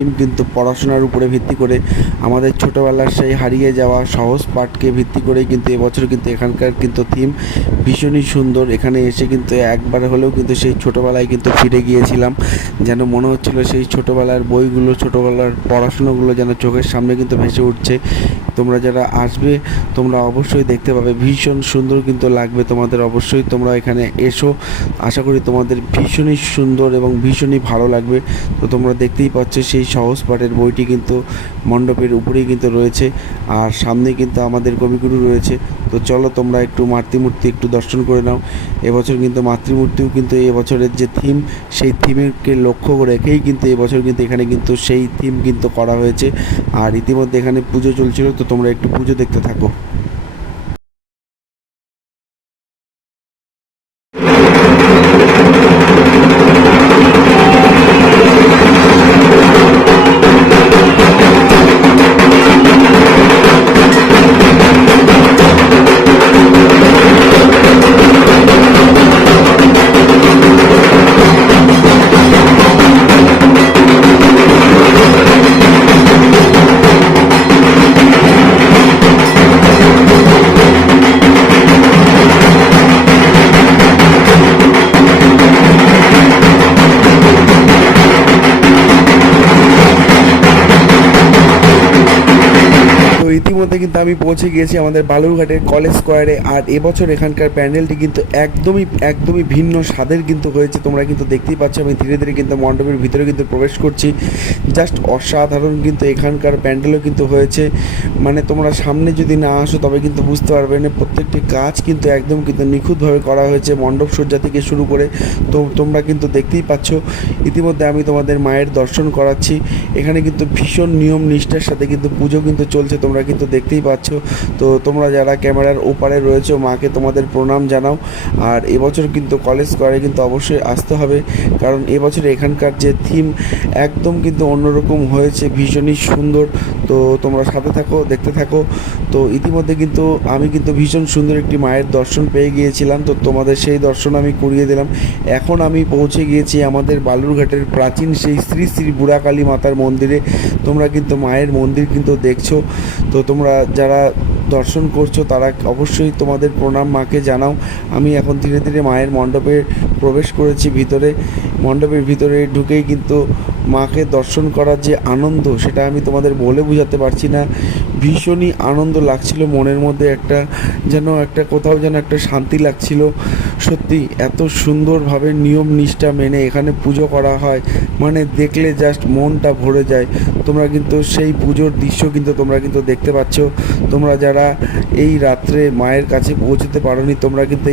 কিন্তু পড়াশোনার উপরে ভিত্তি করে আমাদের ছোটোবেলার সেই হারিয়ে যাওয়া সহজ পাঠকে ভিত্তি করেই কিন্তু এবছর কিন্তু এখানকার কিন্তু থিম ভীষণই সুন্দর। এখানে এসে কিন্তু একবার হলেও কিন্তু সেই ছোটোবেলায় কিন্তু ফিরে গিয়েছিলাম, যেন মনে হচ্ছিল সেই ছোটোবেলার বইগুলো, ছোটোবেলার পড়াশুনোগুলো যেন চোখের সামনে কিন্তু ভেসে উঠছে। তোমরা যারা আসবে তোমরা অবশ্যই দেখতে পাবে, ভীষণ সুন্দর কিন্তু লাগবে তোমাদের। অবশ্যই তোমরা এখানে এসো, আশা করি তোমাদের ভীষণই সুন্দর এবং ভীষণই ভালো লাগবে। তো তোমরা দেখতেই পাচ্ছ সেই সহজ পাঠের বইটি কিন্তু মণ্ডপের উপরেই কিন্তু রয়েছে, আর সামনে কিন্তু আমাদের কবিগুরু রয়েছে। তো চলো তোমরা একটু মাতৃমূর্তি একটু দর্শন করে নাও। এবছর কিন্তু মাতৃমূর্তিও কিন্তু এবছরের যে থিম, সেই থিমকে লক্ষ্য রেখেই কিন্তু এবছর কিন্তু এখানে কিন্তু সেই থিম কিন্তু করা হয়েছে। আর ইতিমধ্যে এখানে পুজো চলছিল, তো তোমরা একটু পুজো দেখতে থাকো। তো ইতিমধ্যে কিন্তু আমি পৌঁছে গিয়েছি আমাদের বালুরঘাটের কলেজ স্কোয়ারে। আর এবছর এখানকার প্যান্ডেলটি কিন্তু একদমই ভিন্ন স্বাদের কিন্তু হয়েছে। তোমরা কিন্তু দেখতেই পাচ্ছ, আমি ধীরে ধীরে কিন্তু মণ্ডপের ভিতরে কিন্তু প্রবেশ করছি। জাস্ট অসাধারণ কিন্তু এখানকার প্যান্ডেলও কিন্তু হয়েছে। মানে তোমরা সামনে যদি না আসো তবে কিন্তু বুঝতে পারবে না, প্রত্যেকটি কাজ কিন্তু একদম কিন্তু নিখুঁতভাবে করা হয়েছে, মণ্ডপ সজ্জা থেকে শুরু করে। তো তোমরা কিন্তু দেখতেই পাচ্ছ, ইতিমধ্যে আমি তোমাদের মায়ের দর্শন করাচ্ছি। এখানে কিন্তু ভীষণ নিয়ম নিষ্ঠার সাথে কিন্তু পুজো কিন্তু চলছে, তোমরা কিন্তু দেখতেই পাচ্ছ। তো তোমরা যারা ক্যামেরার ওপারে রয়েছো, মাকে তোমাদের প্রণাম জানাও। আর এবছর কিন্তু কলেজ স্কোয়ারে কিন্তু অবশ্যই আসতে হবে, কারণ এবছর এখানকার যে থিম একদম কিন্তু অন্যরকম হয়েছে, ভীষণই সুন্দর। তো তোমরা সাথে থাকো, দেখতে থাকো। তো ইতিমধ্যে কিন্তু আমি কিন্তু ভীষণ সুন্দর একটি মায়ের দর্শন পেয়ে গিয়েছিলাম, তো তোমাদের সেই দর্শন আমি করিয়ে দিলাম। এখন আমি পৌঁছে গিয়েছি আমাদের বালুরঘাটের প্রাচীন সেই শ্রী শ্রী বুড়াকালী মাতার মন্দিরে। তোমরা কিন্তু মায়ের মন্দির কিন্তু দেখছো। তো তোমরা যারা দর্শন করছো তারা অবশ্যই তোমাদের প্রণাম মাকে জানাও। আমি এখন ধীরে ধীরে মায়ের মণ্ডপে প্রবেশ করেছি ভিতরে। মণ্ডপের ভিতরে ঢুকেই কিন্তু মাকে দর্শন করার যে আনন্দ, সেটা আমি তোমাদের বলে বোঝাতে পারছি না। ভীষণই আনন্দ লাগছিল মনের মধ্যে, একটা কোথাও যেন একটা শান্তি লাগছিল। সত্যি এত সুন্দরভাবে নিয়ম নিষ্ঠা মেনে এখানে পুজো করা হয়, মানে দেখলে জাস্ট মনটা ভরে যায়। তোমরা কিন্তু সেই পুজোর দৃশ্য কিন্তু তোমরা কিন্তু দেখতে পাচ্ছ। তোমরা যারা এই রাত্রে মায়ের কাছে পৌঁছতে পারোনি, তোমরা কিন্তু এই